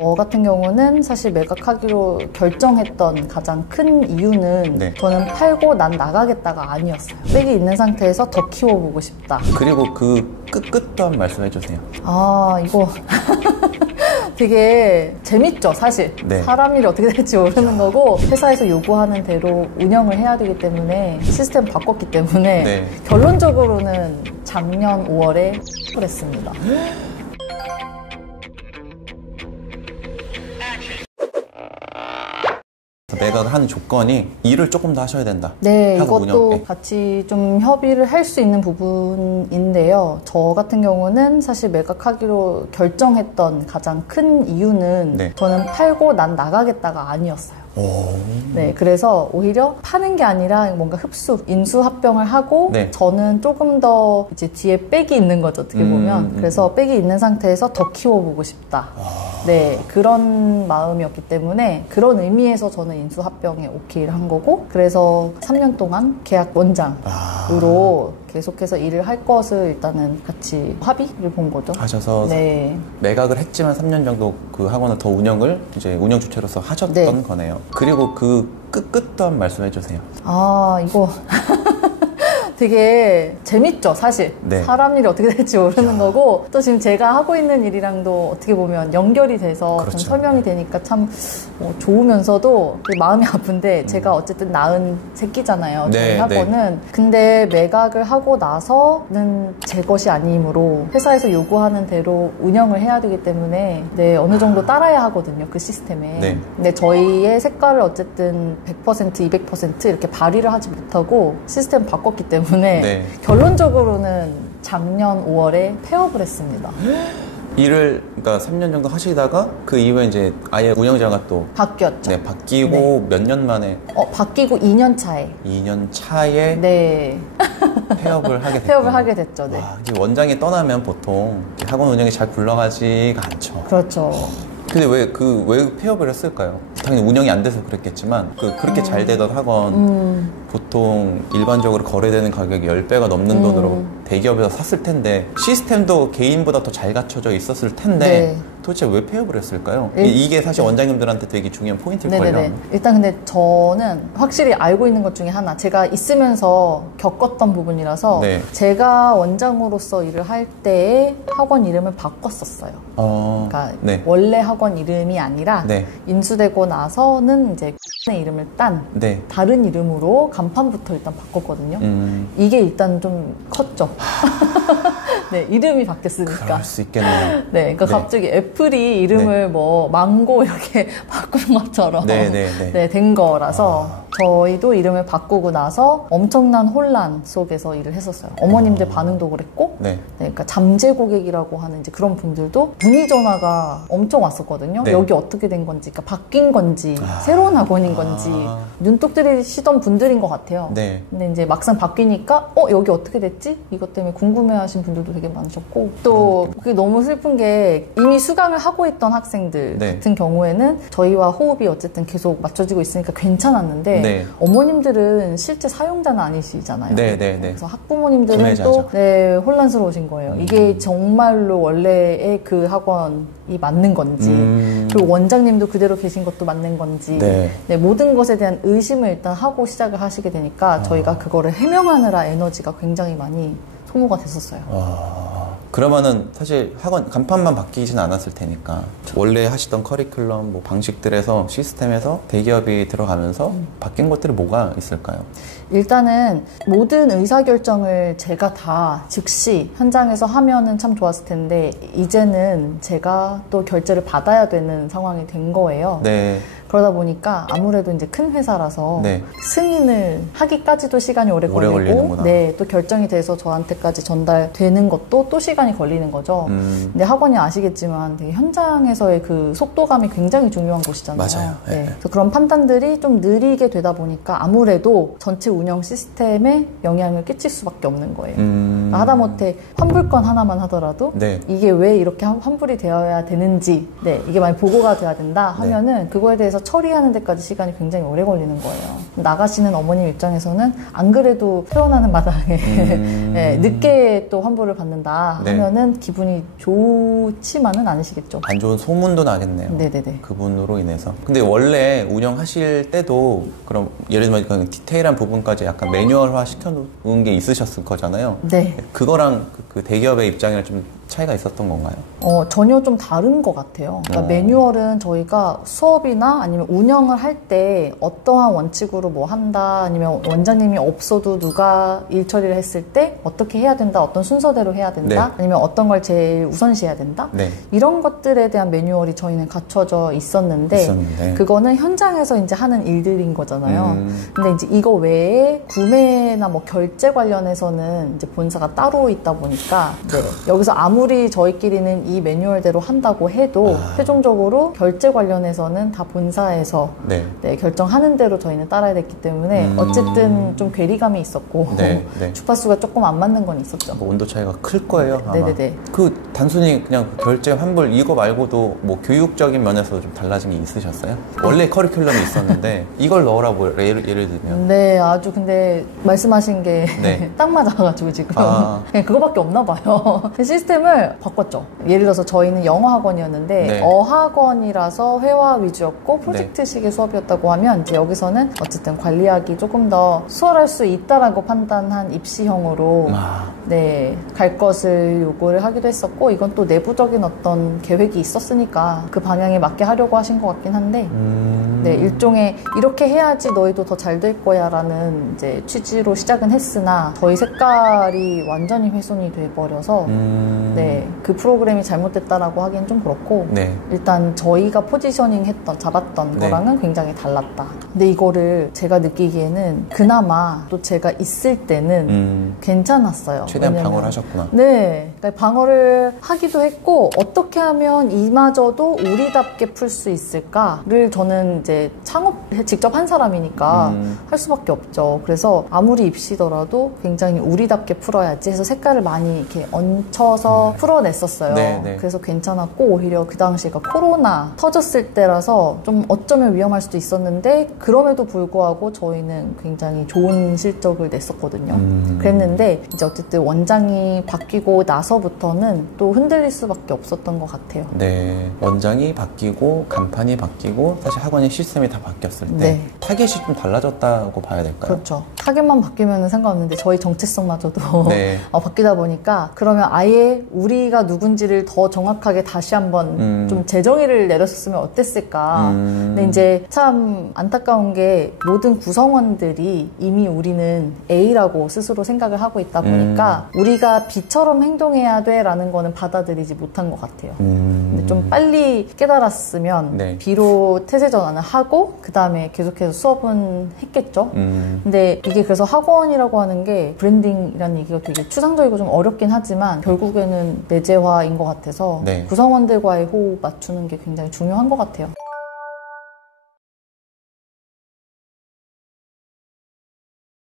저 같은 경우는 사실 매각하기로 결정했던 가장 큰 이유는 저는 팔고 난 나가겠다가 아니었어요. 빽이 있는 상태에서 더 키워보고 싶다. 그리고 그 끝도 한번 말씀해 주세요. 이거 되게 재밌죠, 사실. 사람 일이 어떻게 될지 모르는 거고, 회사에서 요구하는 대로 운영을 해야 되기 때문에 시스템 바꿨기 때문에 결론적으로는 작년 5월에 했습니다. 매각을 하는 조건이 일을 조금 더 하셔야 된다. 네, 이것도 같이 좀 협의를 할 수 있는 부분인데요. 저 같은 경우는 사실 매각하기로 결정했던 가장 큰 이유는 저는 팔고 난 나가겠다가 아니었어요. 네, 그래서 오히려 파는 게 아니라 뭔가 흡수, 인수합병을 하고 저는 조금 더 이제 뒤에 빽이 있는 거죠, 어떻게 보면. 그래서 빽이 있는 상태에서 더 키워보고 싶다. 네, 그런 마음이었기 때문에 그런 의미에서 저는 인수합병에 오케이를 한 거고, 그래서 3년 동안 계약 원장으로 계속해서 일을 할 것을 일단은 같이 합의를 본 거죠. 하셔서 매각을 했지만 3년 정도 그 학원을 더 운영을 이제 운영 주체로서 하셨던 거네요. 그리고 그 끝도 한번 말씀해 주세요. 이거 되게 재밌죠, 사실. 사람 일이 어떻게 될지 모르는 거고, 또 지금 제가 하고 있는 일이랑도 어떻게 보면 연결이 돼서 좀 설명이 되니까 참 좋으면서도 마음이 아픈데, 제가 어쨌든 낳은 새끼잖아요, 저희 학원은. 근데 매각을 하고 나서는 제 것이 아니므로 회사에서 요구하는 대로 운영을 해야 되기 때문에 어느 정도 따라야 하거든요, 그 시스템에. 근데 저희의 색깔을 어쨌든 100%, 200% 이렇게 발휘를 하지 못하고 시스템 바꿨기 때문에 결론적으로는 작년 5월에 폐업을 했습니다. 일을 그러니까 3년 정도 하시다가 그 이후에 이제 아예 운영자가 또 바뀌었죠. 바뀌고 몇 년 만에? 바뀌고 2년 차에. 2년 차에 폐업을 하게 됐죠. 폐업을 하게 됐죠. 원장이 떠나면 보통 학원 운영이 잘 굴러가지가 않죠. 그렇죠. 근데 왜 폐업을 했을까요? 당연히 운영이 안 돼서 그랬겠지만 그렇게 잘 되던 학원 보통 일반적으로 거래되는 가격이 10배가 넘는 돈으로 대기업에서 샀을 텐데 시스템도 개인보다 더 잘 갖춰져 있었을 텐데 도대체 왜 폐업을 했을까요? 이게 사실 원장님들한테 되게 중요한 포인트일걸요. 일단 근데 저는 확실히 알고 있는 것 중에 하나, 제가 있으면서 겪었던 부분이라서 제가 원장으로서 일을 할 때에 학원 이름을 바꿨었어요. 그러니까 원래 학원 이름이 아니라 인수되고 나서는 이제 의 이름을 딴 다른 이름으로 간판부터 일단 바꿨거든요. 이게 일단 좀 컸죠. 이름이 바뀌었으니까. 그럴 수 있겠네요. 그러니까 갑자기 애플이 이름을 뭐 망고 이렇게 바꾸는 것처럼 된 거라서 저희도 이름을 바꾸고 나서 엄청난 혼란 속에서 일을 했었어요. 어머님들 반응도 그랬고, 그러니까 잠재 고객이라고 하는 이제 그런 분들도 문의 전화가 엄청 왔었거든요. 여기 어떻게 된 건지, 그러니까 바뀐 건지, 새로운 학원인 건지 눈독 들이시던 분들인 것 같아요. 근데 이제 막상 바뀌니까 여기 어떻게 됐지? 이것 때문에 궁금해하신 분들도 되게 많으셨고, 또 그게 너무 슬픈 게 이미 수강을 하고 있던 학생들 같은 경우에는 저희와 호흡이 어쨌든 계속 맞춰지고 있으니까 괜찮았는데 어머님들은 실제 사용자는 아니시잖아요. 그래서 학부모님들은 또 혼란스러우신 거예요. 이게 정말로 원래의 그 학원이 맞는 건지, 그리고 원장님도 그대로 계신 것도 맞는 건지, 모든 것에 대한 의심을 일단 하고 시작을 하시게 되니까 저희가 그거를 해명하느라 에너지가 굉장히 많이 소모가 됐었어요. 그러면은 사실 학원 간판만 바뀌진 않았을 테니까 원래 하시던 커리큘럼 뭐 방식들에서 시스템에서 대기업이 들어가면서 바뀐 것들이 뭐가 있을까요? 일단은 모든 의사결정을 제가 다 즉시 현장에서 하면은 참 좋았을 텐데 이제는 제가 또 결제를 받아야 되는 상황이 된 거예요. 그러다 보니까 아무래도 이제 큰 회사라서 승인을 하기까지도 시간이 오래 걸리고 또 결정이 돼서 저한테까지 전달되는 것도 또 시간이 걸리는 거죠. 근데 학원이 아시겠지만 되게 현장에서의 그 속도감이 굉장히 중요한 곳이잖아요. 맞아요. 그래서 그런 판단들이 좀 느리게 되다 보니까 아무래도 전체 운영 시스템에 영향을 끼칠 수밖에 없는 거예요. 그러니까 하다못해 환불권 하나만 하더라도 이게 왜 이렇게 환불이 되어야 되는지 이게 만약 보고가 돼야 된다 하면은 그거에 대해서 준비해서 처리하는 데까지 시간이 굉장히 오래 걸리는 거예요. 나가시는 어머님 입장에서는 안 그래도 태어나는 마당에 네, 늦게 또 환불을 받는다 하면은 기분이 좋지만은 않으시겠죠. 안 좋은 소문도 나겠네요. 네네네. 그분으로 인해서. 근데 원래 운영하실 때도 그럼 예를 들면 그 디테일한 부분까지 약간 매뉴얼화 시켜놓은 게 있으셨을 거잖아요. 네. 그거랑 그 대기업의 입장이랑 좀 차이가 있었던 건가요? 전혀 좀 다른 것 같아요. 그러니까 매뉴얼은 저희가 수업이나 아니면 운영을 할 때 어떠한 원칙으로 뭐 한다, 아니면 원장님이 없어도 누가 일 처리를 했을 때 어떻게 해야 된다, 어떤 순서대로 해야 된다, 아니면 어떤 걸 제일 우선시해야 된다, 이런 것들에 대한 매뉴얼이 저희는 갖춰져 있었는데 그거는 현장에서 이제 하는 일들인 거잖아요. 근데 이제 이거 외에 구매나 뭐 결제 관련해서는 이제 본사가 따로 있다 보니까 여기서 아무리 저희끼리는 이 매뉴얼대로 한다고 해도 최종적으로 결제 관련해서는 다 본사에서 결정하는 대로 저희는 따라야 됐기 때문에 어쨌든 좀 괴리감이 있었고 주파수가 조금 안 맞는 건 있었죠. 뭐 온도 차이가 클 거예요, 아마. 네네네. 그 단순히 그냥 결제 환불 이거 말고도 뭐 교육적인 면에서 좀 달라진 게 있으셨어요? 원래 커리큘럼이 있었는데 이걸 넣으라고 예를 들면. 네, 아주 근데 말씀하신 게 딱 맞아가지고 지금 그냥 그거밖에 없나 봐요. 시스템을 바꿨죠. 예를 들어서 저희는 영어 학원이었는데 어학원이라서 회화 위주였고 프로젝트식의 수업이었다고 하면 이제 여기서는 어쨌든 관리하기 조금 더 수월할 수 있다라고 판단한 입시형으로 갈 것을 요구를 하기도 했었고, 이건 또 내부적인 어떤 계획이 있었으니까 그 방향에 맞게 하려고 하신 것 같긴 한데 일종의 이렇게 해야지 너희도 더 잘 될 거야 라는 이제 취지로 시작은 했으나 저희 색깔이 완전히 훼손이 돼버려서 그 프로그램이 잘못됐다라고 하기엔 좀 그렇고 일단 저희가 포지셔닝 잡았던 거랑은 굉장히 달랐다. 근데 이거를 제가 느끼기에는 그나마 또 제가 있을 때는 괜찮았어요. 최대한 방어를 하셨구나. 네. 그러니까 방어를 하기도 했고, 어떻게 하면 이마저도 우리답게 풀 수 있을까를 저는 이제 직접 한 사람이니까 할 수밖에 없죠. 그래서 아무리 입시더라도 굉장히 우리답게 풀어야지 해서 색깔을 많이 이렇게 얹혀서 풀어냈었어요. 그래서 괜찮았고, 오히려 그 당시가 코로나 터졌을 때라서 좀 어쩌면 위험할 수도 있었는데 그럼에도 불구하고 저희는 굉장히 좋은 실적을 냈었거든요. 그랬는데 이제 어쨌든 원장이 바뀌고 나서부터는 또 흔들릴 수밖에 없었던 것 같아요. 네, 원장이 바뀌고 간판이 바뀌고 사실 학원의 시스템이 다 바뀌었을 때 타겟이 좀 달라졌다고 봐야 될까요? 그렇죠. 타겟만 바뀌면 상관없는데 저희 정체성마저도 바뀌다 보니까 그러면 아예 우리가 누군지를 더 정확하게 다시 한번 좀 재정의를 내렸었으면 어땠을까. 근데 이제 참 안타까운 게 모든 구성원들이 이미 우리는 A라고 스스로 생각을 하고 있다 보니까 우리가 B처럼 행동해야 돼 라는 거는 받아들이지 못한 것 같아요. 근데 좀 빨리 깨달았으면 B로 태세 전환을 하고 그 다음에 계속해서 수업은 했겠죠. 근데 이게 그래서 학원이라고 하는 게 브랜딩이라는 얘기가 되게 추상적이고 좀 어렵긴 하지만 결국에는 내재화인 것 같아서 구성원들과의 호흡 맞추는 게 굉장히 중요한 것 같아요.